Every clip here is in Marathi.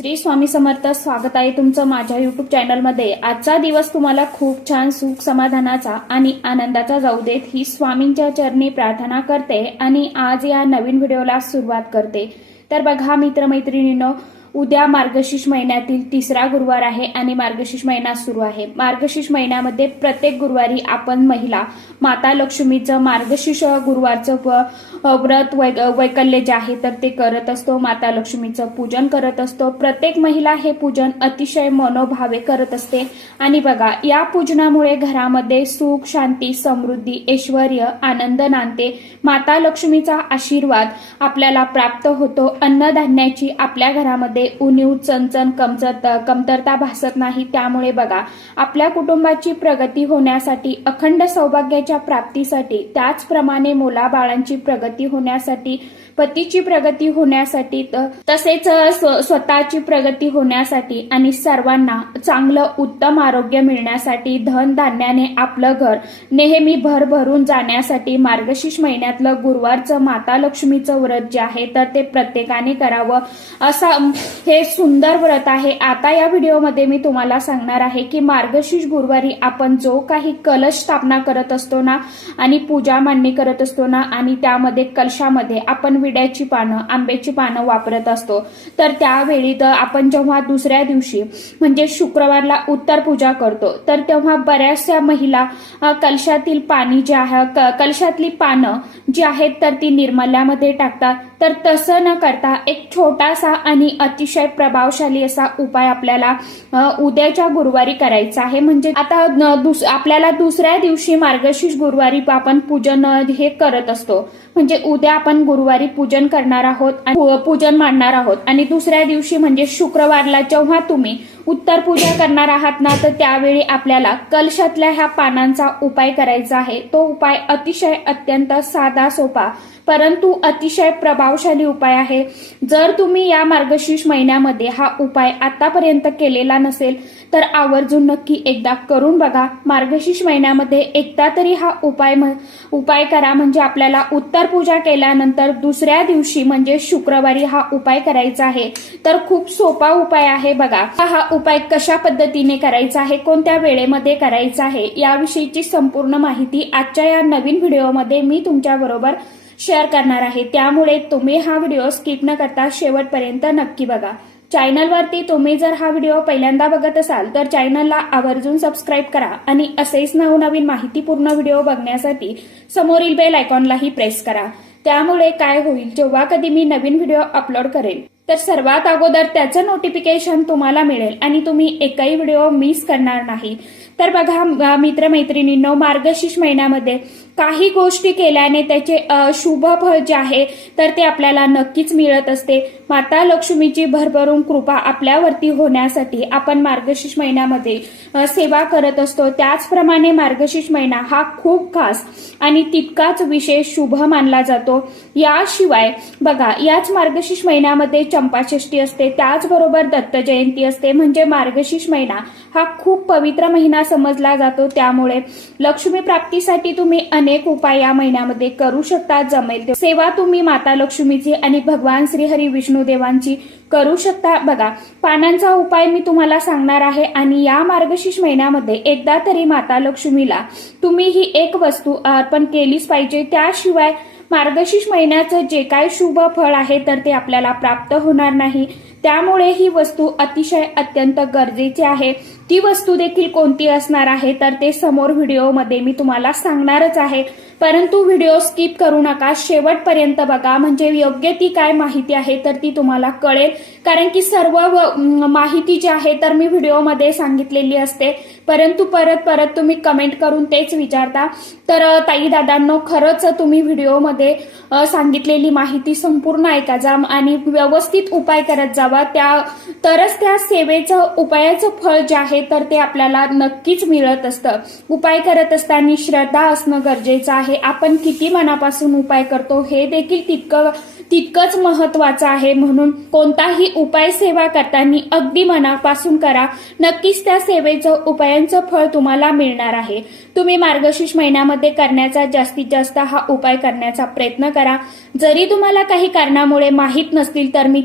श्री स्वामी समर्थ. स्वागत आहे तुमचं माझ्या युट्यूब चॅनलमध्ये. आजचा दिवस तुम्हाला खूप छान सुख समाधानाचा आणि आनंदाचा जाऊ देत ही स्वामींच्या चरणी प्रार्थना करते आणि आज या नवीन व्हिडिओला सुरुवात करते. तर बघा मित्रमैत्रिणींनो, उद्या मार्गशीर्ष महिन्यातील तिसरा गुरुवार आहे आणि मार्गशीर्ष महिना सुरू आहे. मार्गशीर्ष महिन्यामध्ये प्रत्येक गुरुवारी आपण महिला माता लक्ष्मीचं मार्गशीर्ष गुरुवारचं व्रत वैकल्य जे आहे तर ते करत असतो. माता लक्ष्मीचं पूजन करत असतो. प्रत्येक महिला हे पूजन अतिशय मनोभावे करत असते आणि बघा या पूजनामुळे घरामध्ये सुख, शांती, समृद्धी, ऐश्वर, आनंद नांदते. माता लक्ष्मीचा आशीर्वाद आपल्याला प्राप्त होतो. अन्नधान्याची आपल्या घरामध्ये उणीव, चणचण, कमतरता भासत नाही. त्यामुळे बघा आपल्या कुटुंबाची प्रगती होण्यासाठी, अखंड सौभाग्याच्या प्राप्तीसाठी, त्याचप्रमाणे मुलाबाळांची प्रगती होण्यासाठी, पतीची प्रगती होण्यासाठी, तसेच स्वतःची प्रगती होण्यासाठी आणि सर्वांना चांगलं उत्तम आरोग्य मिळण्यासाठी, धन धान्याने आपलं घर नेहमी भरभरून जाण्यासाठी मार्गशीर्ष महिन्यातलं गुरुवारचं माता लक्ष्मीचं व्रत जे आहे तर ते प्रत्येकाने करावं. असं हे सुंदर व्रत आहे. आता या व्हिडिओमध्ये मी तुम्हाला सांगणार आहे की मार्गशीर्ष गुरुवारी आपण जो काही कलश स्थापना करत असतो ना आणि पूजा मांडणी करत असतो ना आणि त्यामध्ये कलशामध्ये आपण विड्याची पानं, आंब्याची पानं वापरत असतो. तर त्यावेळी आपण जेव्हा दुसऱ्या दिवशी म्हणजे शुक्रवारला उत्तर पूजा करतो तर तेव्हा बऱ्याचशा महिला कलशातील पाणी जे आहे, कलशातली पानं जी आहेत तर ती निर्मल्यामध्ये टाकतात. तर तसं न करता एक छोटासा आणि अतिशय प्रभावशाली असा उपाय आपल्याला उद्याच्या गुरुवारी करायचा आहे. म्हणजे आता आपल्याला दुसऱ्या दिवशी मार्गशीर्ष गुरुवारी आपण पूजन हे करत असतो. म्हणजे उद्या आपण गुरुवारी पूजन करणार आहोत आणि पूजन मांडणार आहोत आणि दुसऱ्या दिवशी म्हणजे शुक्रवारला जेव्हा तुम्ही उत्तर पूजा करणार आहात ना तर त्यावेळी आपल्याला कलशातल्या ह्या पानांचा उपाय करायचा आहे. तो उपाय अतिशय अत्यंत साधा सोपा परंतु अतिशय प्रभावशाली उपाय आहे. जर तुम्ही या मार्गशीर्ष महिन्यामध्ये हा उपाय आतापर्यंत केलेला नसेल तर आवर्जून नक्की एकदा करून बघा. मार्गशीर्ष महिन्यामध्ये एकदा तरी हा उपाय करा. म्हणजे आपल्याला उत्तर पूजा केल्यानंतर दुसऱ्या दिवशी म्हणजे शुक्रवारी हा उपाय करायचा आहे. तर खूप सोपा उपाय आहे. बघा हा उपाय कशा पद्धतीने करायचा आहे, कोणत्या वेळेमध्ये करायचा आहे याविषयीची संपूर्ण माहिती आजच्या या नवीन व्हिडिओमध्ये मी तुमच्या बरोबर शेअर करणार आहे. त्यामुळे तुम्ही हा व्हिडिओ स्किप न करता शेवटपर्यंत नक्की बघा. चॅनलवरती तुम्ही जर हा व्हिडिओ पहिल्यांदा बघत असाल तर चॅनलला आवर्जून सबस्क्राईब करा आणि असेच नवनवीन माहितीपूर्ण व्हिडिओ बघण्यासाठी समोरील बेल आयकॉनलाही प्रेस करा. त्यामुळे काय होईल, जेव्हा कधी मी नवीन व्हिडिओ अपलोड करेल तर सर्वात अगोदर त्याचं नोटिफिकेशन तुम्हाला मिळेल आणि तुम्ही एकही व्हिडिओ मिस करणार नाही. तर बघा मित्रमैत्रिणींनो, मार्गशीर्ष महिन्यामध्ये काही गोष्टी केल्याने त्याचे शुभ फळ जे आहे तर ते आपल्याला नक्कीच मिळत असते. माता लक्ष्मीची भरभरून कृपा आपल्यावरती होण्यासाठी आपण मार्गशीर्ष महिन्यामध्ये सेवा करत असतो. त्याचप्रमाणे मार्गशीर्ष महिना हा खूप खास आणि तितकाच विशेष शुभ मानला जातो. याशिवाय बघा याच मार्गशीर्ष महिन्यामध्ये चंपाषष्ठी असते, त्याचबरोबर दत्त जयंती असते. म्हणजे मार्गशीर्ष महिना हा खूप पवित्र महिना समजला जातो. त्यामुळे लक्ष्मी प्राप्तीसाठी तुम्ही अनेक उपाय या महिन्यामध्ये करू शकता. जमेल सेवा तुम्ही माता लक्ष्मीची आणि भगवान श्रीहरी विष्णू देवांची करू शकता. बघा पानांचा उपाय मी तुम्हाला सांगणार आहे आणि या मार्गशीर्ष महिन्यामध्ये एकदा तरी माता लक्ष्मीला तुम्ही ही एक वस्तू अर्पण केलीच पाहिजे. त्याशिवाय मार्गशीर्ष महिन्याचं जे काय शुभ फळ आहे तर ते आपल्याला प्राप्त होणार नाही. त्यामुळे ही वस्तू अतिशय अत्यंत गरजेची आहे. ती वस्तू देखील कोणती असणार आहे तर ते समोर व्हिडिओमध्ये मी तुम्हाला सांगणारच आहे. परंतु व्हिडिओ स्किप करू नका, शेवटपर्यंत बघा. म्हणजे योग्य ती काय माहिती आहे तर ती तुम्हाला कळेल. कारण की सर्व माहिती जी आहे तर मी व्हिडिओमध्ये सांगितलेली असते, परंतु परत तुम्ही कमेंट करून तेच विचारता. तर ताई दादांनो, खरंच तुम्ही व्हिडिओमध्ये सांगितलेली माहिती संपूर्ण ऐका जा आणि व्यवस्थित उपाय करत जावा. तरच त्या सेवेचं उपायाचं फळ जे आहे तर ते आपल्याला नक्कीच मिळत असतं. उपाय करत असताना श्रद्धा असणं गरजेचं आहे. आपण किती मनापासून उपाय करतो हे देखील तितकंच महत्वाचं आहे. म्हणून कोणताही उपाय सेवा करताना अगदी मनापासून करा. नक्कीच त्या सेवेचं उपायांचं फळ तुम्हाला मिळणार आहे. तुम्ही मार्गशीर्ष महिन्यामध्ये करण्याचा जास्तीत जास्त हा उपाय करण्याचा प्रयत्न करा. जरी तुम्हाला काही कारणामुळे माहीत नसतील तर मी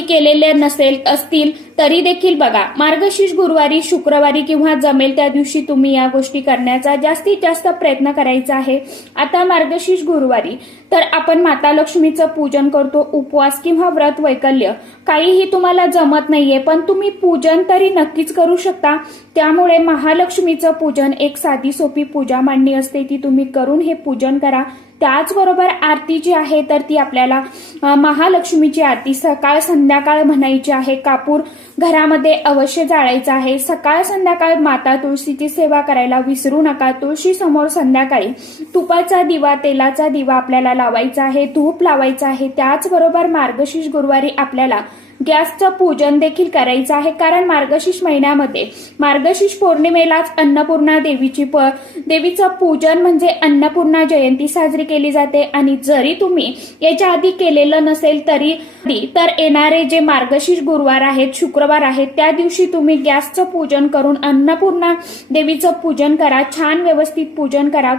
केलेल्या नसेल असतील तरी देखील बघा, मार्गशीर्ष गुरुवारी, शुक्रवारी किंवा जमेल त्या दिवशी तुम्ही या गोष्टी करण्याचा जास्तीत जास्त प्रयत्न करायचा आहे. आता मार्गशीर्ष गुरुवारी तर आपण माता लक्ष्मीचं पूजन करतो. उपवास किंवा व्रत वैकल्य काहीही तुम्हाला जमत नाहीये, पण तुम्ही पूजन तरी नक्कीच करू शकता. त्यामुळे महालक्ष्मीचं पूजन एक साधी सोपी पूजा मांडणी असते, ती तुम्ही करून हे पूजन करा. त्याचबरोबर आरती जी आहे तर ती आपल्याला महालक्ष्मीची आरती सकाळ संध्याकाळ म्हणायची आहे. कापूर घरामध्ये अवश्य जाळायचा आहे. सकाळ संध्याकाळ माता तुळशीची सेवा करायला विसरू नका. तुळशी समोर संध्याकाळी तुपाचा दिवा, तेलाचा दिवा आपल्याला लावायचा आहे, धूप लावायचा आहे. त्याचबरोबर मार्गशीर्ष गुरुवारी आपल्याला गॅसचं पूजन देखील करायचं आहे. कारण मार्गशीर्ष महिन्यामध्ये मार्गशीर्ष पौर्णिमेलाच अन्नपूर्णा देवीचं पूजन म्हणजे अन्नपूर्णा जयंती साजरी केली जाते. आणि जरी तुम्ही याच्या आधी केलेलं नसेल तरी तर येणारे जे मार्गशीर्ष गुरुवार आहेत, शुक्रवार आहेत, त्या दिवशी तुम्ही गॅसचं पूजन करून अन्नपूर्णा देवीचं पूजन करा. छान व्यवस्थित पूजन करा.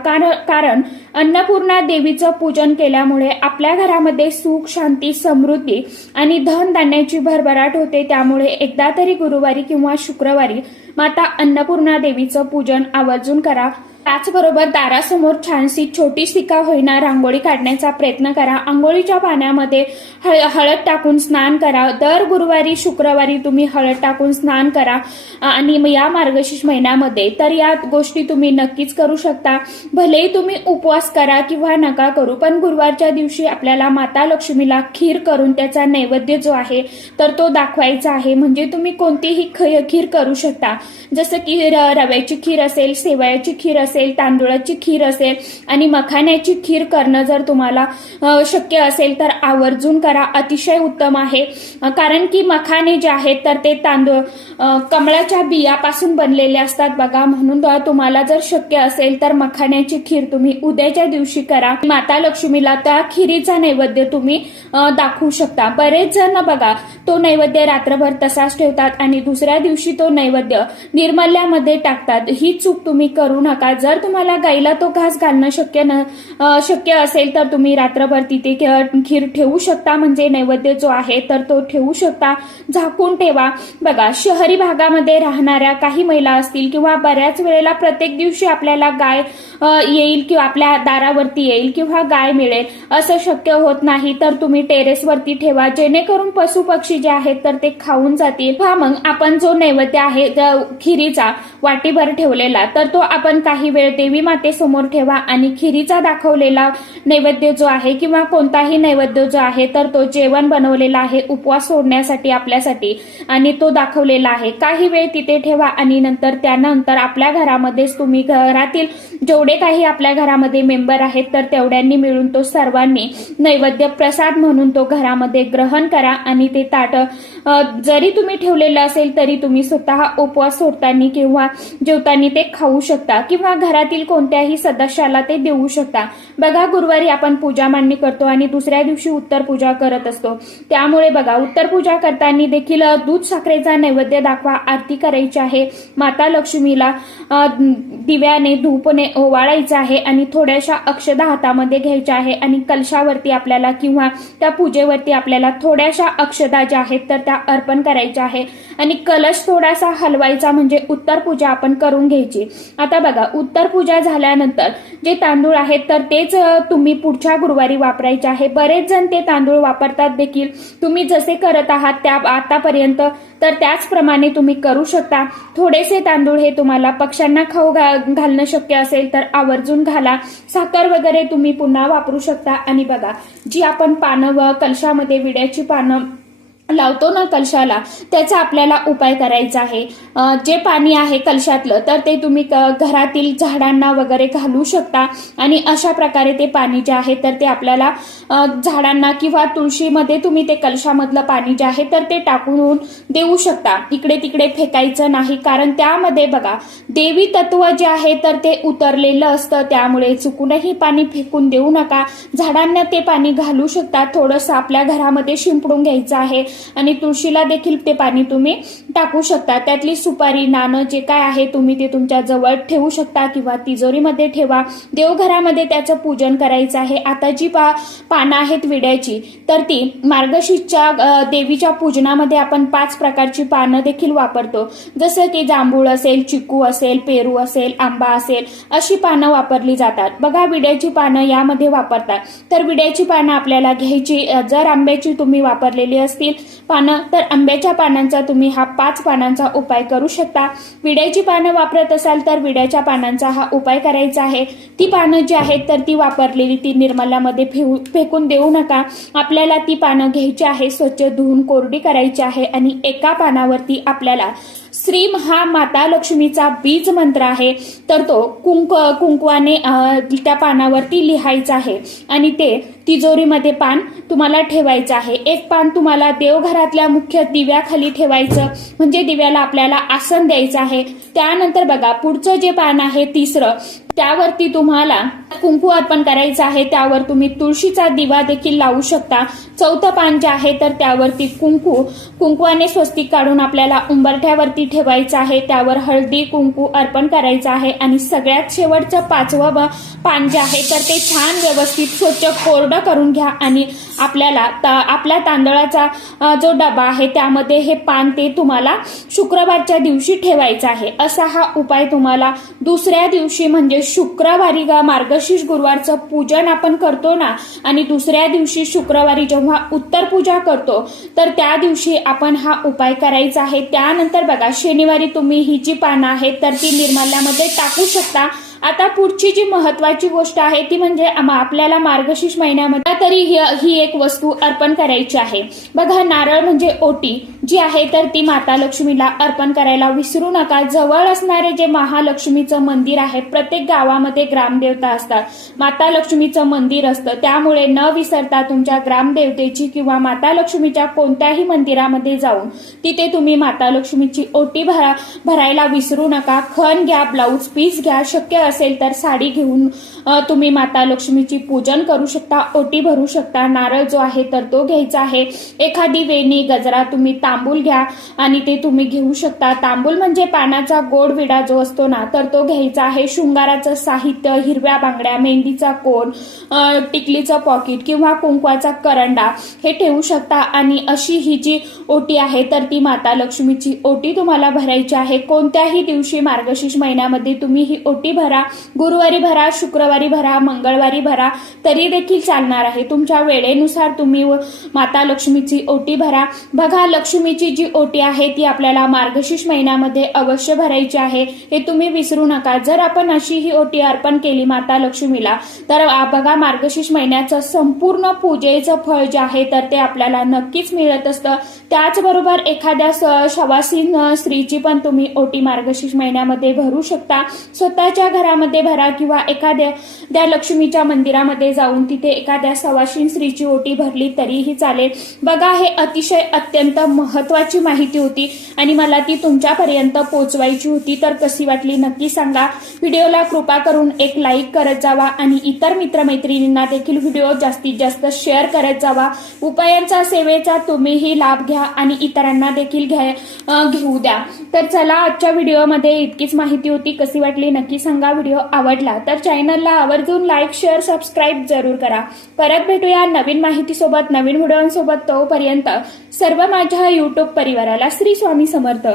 कारण अन्नपूर्णा देवीचं पूजन केल्यामुळे आपल्या घरामध्ये सुख, शांती, समृद्धी आणि धन धान्याची भरभराट होते. त्यामुळे एकदा तरी गुरुवारी किंवा शुक्रवारी माता अन्नपूर्णा देवीचं पूजन आवर्जून करा. त्याचबरोबर दारासमोर छानशी छोटीशी का होईना रांगोळी काढण्याचा प्रयत्न करा. आंघोळीच्या पाण्यामध्ये हळद टाकून स्नान करा. दर गुरुवारी, शुक्रवारी तुम्ही हळद टाकून स्नान करा. आणि या मार्गशीर्ष महिन्यामध्ये तर या गोष्टी तुम्ही नक्कीच करू शकता. भलेही तुम्ही उपवास करा किंवा नका करू, पण गुरुवारच्या दिवशी आपल्याला माता लक्ष्मीला खीर करून त्याचा नैवेद्य जो आहे तर तो दाखवायचा आहे. म्हणजे तुम्ही कोणतीही खीर करू शकता. जसं की रव्याची खीर असेल, शेवयाची खीर असेल, तांदूळाची खीर असेल आणि मखाण्याची खीर करणं जर तुम्हाला शक्य असेल तर आवर्जून करा. अतिशय उत्तम आहे. कारण की मखाने जे आहेत तर ते तांदूळ कमळाच्या बियापासून बनलेले असतात बघा. म्हणून तुम्हाला जर शक्य असेल तर मखाण्याची खीर तुम्ही उद्याच्या दिवशी करा. माता लक्ष्मीला त्या खिरीचा नैवेद्य तुम्ही दाखवू शकता. बरेच जण बघा तो नैवेद्य रात्रभर तसाच ठेवतात आणि दुसऱ्या दिवशी तो नैवेद्य निर्मल्यामध्ये टाकतात. ही चूक तुम्ही करू नका. जर तुम्हाला गाईला तो घास घालणं शक्य असेल तर तुम्ही रात्रभर तिथे खीर ठेवू शकता. म्हणजे नैवेद्य जो आहे तर तो ठेवू शकता. झाकून ठेवा. बघा, शहरी भागामध्ये राहणाऱ्या काही महिला असतील किंवा बऱ्याच वेळेला प्रत्येक दिवशी आपल्याला गाय येईल किंवा आपल्या दारावरती येईल किंवा गाय मिळेल असं शक्य होत नाही, तर तुम्ही टेरेसवरती ठेवा, जेणेकरून पशु पक्षी जे आहेत तर ते खाऊन जातील. मग आपण जो नैवेद्य आहे खिरीचा वाटीभर ठेवलेला तर तो आपण काही वेळ देवी मातेसमोर ठेवा आणि खिरीचा दाखवलेला नैवेद्य जो आहे किंवा कोणताही नैवेद्य जो आहे तर तो जेवण बनवलेला आहे उपवास सोडण्यासाठी आपल्यासाठी आणि तो दाखवलेला आहे काही वेळ तिथे ठेवा. आणि त्यानंतर आपल्या घरामध्येच तुम्ही घरातील जेवढे काही आपल्या घरामध्ये मेंबर आहेत तर तेवढ्यांनी मिळून तो सर्वांनी नैवेद्य प्रसाद म्हणून तो घरामध्ये ग्रहण करा. आणि ते ताट जरी तुम्ही ठेवलेलं असेल तरी तुम्ही स्वतः उपवास सोडताना किंवा जेवताना ते खाऊ शकता किंवा घरातील कोणत्याही सदस्याला ते देऊ शकता. बघा, गुरुवारी आपण पूजा मांडणी करतो आणि दुसऱ्या दिवशी उत्तर पूजा करत असतो. त्यामुळे बघा, उत्तर पूजा करताना देखील दूध साखरेचा नैवेद्य दाखवा. आरती करायची आहे. माता लक्ष्मीला दिव्याने धूपने ओवाळायचं आहे आणि थोड्याशा अक्षदा हातामध्ये घ्यायच्या आहे आणि कलशावरती आपल्याला किंवा त्या पूजेवरती आपल्याला थोड्याशा अक्षदा ज्या आहेत तर त्या अर्पण करायच्या आहे आणि कलश थोडासा हलवायचा. म्हणजे उत्तर पूजा आपण करून घ्यायची. आता बघा, उत्तर पूजा झाल्यानंतर जे तांदूळ आहेत तर तेच तुम्ही पुढच्या गुरुवारी वापरायचे आहे. बरेच जण ते तांदूळ वापरतात देखील. तुम्ही जसे करत आहात त्या आतापर्यंत तर त्याचप्रमाणे तुम्ही करू शकता. थोडेसे तांदूळ हे तुम्हाला पक्ष्यांना खाऊ घालणं शक्य असेल तर आवर्जून घाला. साखर वगैरे तुम्ही पुन्हा वापरू शकता. आणि बघा, जी आपण पानं व कलशामध्ये विड्याची पानं लावतो ना कलशाला, त्याचा आपल्याला उपाय करायचा आहे. जे पाणी आहे कलशातलं तर ते तुम्ही घरातील झाडांना वगैरे घालू शकता आणि अशा प्रकारे ते पाणी जे आहे तर ते आपल्याला झाडांना किंवा तुळशीमध्ये तुम्ही ते कलशामधलं पाणी जे आहे तर ते टाकून देऊ शकता. इकडे तिकडे फेकायचं नाही, कारण त्यामध्ये बघा देवी तत्व जे आहे तर ते उतरलेलं असतं. त्यामुळे चुकूनही पाणी फेकून देऊ नका. झाडांना ते पाणी घालू शकता. थोडंसं आपल्या घरामध्ये शिंपडून घ्यायचं आहे आणि तुळशीला देखील ते पाणी तुम्ही टाकू शकता. त्यातली सुपारी, नाणं जे काय आहे तुम्ही ते तुमच्या जवळ ठेवू शकता किंवा तिजोरीमध्ये ठेवा. देवघरामध्ये त्याचं पूजन करायचं आहे. आता जी पानं आहेत विड्याची तर ती मार्गशीर्षच्या देवीच्या पूजनामध्ये आपण 5 प्रकारची पानं देखील वापरतो. जसं की जांभूळ असेल, चिकू असेल, पेरू असेल, आंबा असेल, अशी पानं वापरली जातात. बघा विड्याची पानं यामध्ये वापरतात. तर विड्याची पानं आपल्याला घ्यायची. जर आंब्याची तुम्ही वापरलेली असतील पानं तर आंब्याच्या पानांचा तुम्ही हा 5 पानांचा उपाय करू शकता. विड्याची पानं वापरत असाल तर विड्याच्या पानांचा हा उपाय करायचा आहे. ती पानं जी आहेत तर ती वापरलेली ती निर्मल्यामध्ये फेकून देऊ नका. आपल्याला ती पानं घ्यायची आहे, स्वच्छ धुवून कोरडी करायची आहे आणि एका पानावरती आपल्याला श्री महामाता लक्ष्मीचा बीज मंत्र आहे तर तो कुंकवाने त्या पानावरती लिहायचा आहे आणि ते तिजोरीमध्ये पान तुम्हाला ठेवायचं आहे. एक पान तुम्हाला देवघरातल्या मुख्य दिव्याखाली ठेवायचं, म्हणजे दिव्याला आपल्याला आसन द्यायचं आहे. त्यानंतर बघा पुढचं जे पान आहे तिसरं, त्यावरती तुम्हाला कुंकू अर्पण करायचं आहे. त्यावर तुम्ही तुळशीचा दिवा देखील लावू शकता. चौथं पान जे आहे तर त्यावरती कुंकवाने स्वस्तिक काढून आपल्याला उंबरठ्यावरती ठेवायचं आहे. त्यावर हळदी कुंकू अर्पण करायचं आहे आणि सगळ्यात शेवटचं 5वं पान जे आहे तर ते छान व्यवस्थित स्वच्छ कोरडं करून घ्या आणि आपल्या तांदळाचा जो डबा आहे त्यामध्ये हे पान ते तुम्हाला शुक्रवारच्या दिवशी ठेवायचं आहे. असा हा उपाय तुम्हाला दुसऱ्या दिवशी म्हणजे शुक्रवारी मार्गशीर्ष गुरुवारचं पूजन आपण करतो ना, आणि दुसऱ्या दिवशी शुक्रवारी जेव्हा उत्तर पूजा करतो तर त्या दिवशी आपण हा उपाय करायचा आहे. त्यानंतर बघा शनिवारी तुम्ही ही जी पानं आहेत तर ती निर्माल्यामध्ये टाकू शकता. आता पुढची जी महत्वाची गोष्ट आहे ती म्हणजे आपल्याला मार्गशीर्ष महिन्यामध्ये तरी ही एक वस्तू अर्पण करायची आहे. बघा नारळ म्हणजे ओटी जी आहे तर ती माता लक्ष्मीला अर्पण करायला विसरू नका. जवळ असणारे जे महालक्ष्मीचं मंदिर आहे, प्रत्येक गावामध्ये ग्रामदेवता असतात, माता लक्ष्मीचं मंदिर असतं, त्यामुळे न विसरता तुमच्या ग्रामदेवतेची किंवा माता लक्ष्मीच्या कोणत्याही मंदिरामध्ये जाऊन तिथे तुम्ही माता लक्ष्मीची ओटी भरायला विसरू नका. खण घ्या, ब्लाऊज पीस घ्या, शक्य असेल तर साडी घेऊन तुम्ही माता लक्ष्मीची पूजन करू शकता, ओटी भरू शकता. नारळ जो आहे तर तो घ्यायचा आहे. एखादी वेणी, गजरा, तुम्ही तांबूल घ्या आणि ते तुम्ही घेऊ शकता. तांबूल म्हणजे पानाचा गोड विडा जो असतो ना तर तो घ्यायचा आहे. शृंगाराचं साहित्य, हिरव्या बांगड्या, मेहंदीचा कोन, टिकलीचं पॉकेट किंवा कुंकवाचा करंडा हे ठेवू शकता. आणि अशी ही जी ओटी आहे तर ती माता लक्ष्मीची ओटी तुम्हाला भरायची आहे. कोणत्याही दिवशी मार्गशीर्ष महिन्यामध्ये तुम्ही ही ओटी भरा. गुरुवारी भरा, शुक्रवारी भरा, मंगळवारी भरा तरी देखील चालणार आहे. तुमच्या वेळेनुसार तुम्ही माता लक्ष्मीची ओटी भरा. बघा लक्ष्मीची जी ओटी आहे ती आपल्याला मार्गशीर्ष महिन्यामध्ये अवश्य भरायची आहे, हे तुम्ही विसरू नका. जर आपण अशी ही ओटी अर्पण केली माता लक्ष्मीला तर बघा मार्गशीर्ष महिन्याचं संपूर्ण पूजेचं फळ जे आहे तर ते आपल्याला नक्कीच मिळत असतं. त्याचबरोबर एखाद्या शवासीन स्त्रीची पण तुम्ही ओटी मार्गशीर्ष महिन्यामध्ये भरू शकता. स्वतःच्या घरामध्ये भरा किंवा एखाद्या लक्ष्मीच्या मंदिरामध्ये जाऊन तिथे एखाद्या सवाशीन स्त्रीची ओटी भरली तरीही चालेल. बघा हे अतिशय अत्यंत महत्वाची माहिती होती आणि मला ती तुमच्यापर्यंत पोहोचवायची होती. तर कशी वाटली नक्की सांगा. व्हिडिओला कृपा करून एक लाईक करत जावा आणि इतर मित्रमैत्रिणींना देखील व्हिडिओ जास्तीत जास्त शेअर करत जावा. उपायांचा, सेवेचा तुम्हीही लाभ घ्या आणि इतरांना देखील घेऊ द्या. तर चला आजच्या व्हिडिओमध्ये इतकीच माहिती होती. कशी वाटली नक्की सांगा. व्हिडिओ आवडला तर चॅनलला आवर्जून लाईक, शेअर, सबस्क्राईब जरूर करा. परत भेटूया नवीन माहितीसोबत, नवीन व्हिडिओसोबत. तोपर्यंत सर्व माझ्या युट्यूब परिवाराला श्री स्वामी समर्थ.